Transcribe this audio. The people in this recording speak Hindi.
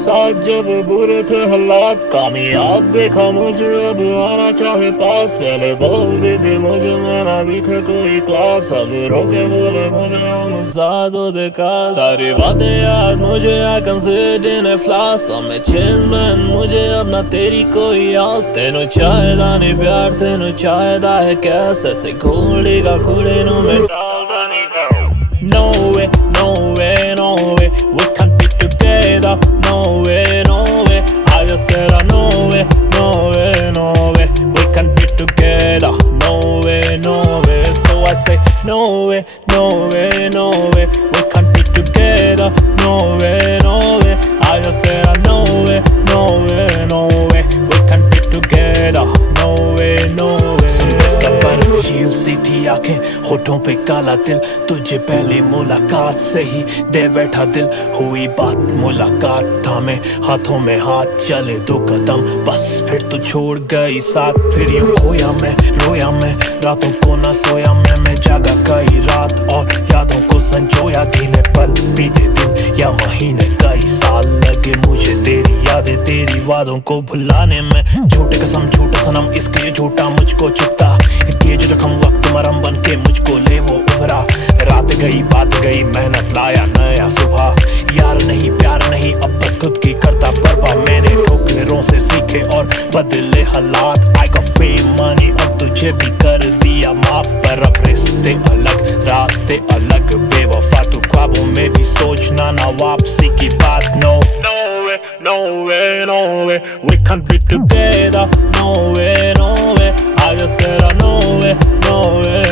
साथ जब बुरे थे हालात, कामयाब देखा मुझे अब आना चाहे पास। पहले बोल दे मुझे मैं ना दिखे कोई क्लास, अब रोके बोले मुझे उन्होंने देखा। सारी बातें याद मुझे I can sit in a flash, मैं चेंजमैन मुझे अब ना तेरी कोई आस। तेनू चाहदा नहीं प्यार तेनू चाहदा है कैस, ऐसे घोड़ी का घोड़े नू मैं डालदा नहीं डाल। No way, no way, no way, we can't be together. No way, no way, I just said no way, no way, no way, we can't be together. No way, no way, so I say no way, no way, no way, we can't be together. No way, no way, I just said no way, no way, no way, we can't be together. No way, no way. सबर झील सी थी आंखें, होठों पे काला दिल, तुझे पहली मुलाकात से ही दे बैठा दिल। हुई बात मुलाकात थामे हाथों में हाथ, चले दो कदम बस फिर तू छोड़ गई साथ। फिर यूं रोया मैं रातों को ना सोया मैं जागा कई रात और यादों को संजोया। गिने पल बीते दिन या महीने कई साल लगे मुझे तेरी यादें तेरी वादों को भुलाने में। झूठे कसम झूठा सनम इसके ये झूठा मुझको चुपता, ये जो जख्म वक्त मरहम बन के मुझको ले वो उभरा। रात गई बात गई मेहनत लाया नया सुबह, यार नहीं प्यार नहीं अब बस खुद की करता परवाह। मैंने ठोकरों से सीखे और बदले हालात, I got fame money और तुझे भी कर दिया माफ। पर अब रिश्ते अलग रास्ते अलग, बेवफा तू ख्वाबों में भी सोचना ना वापसी की बात। No, No way, no way, no way, we can't be together. No way, no way, I just said no way, no way,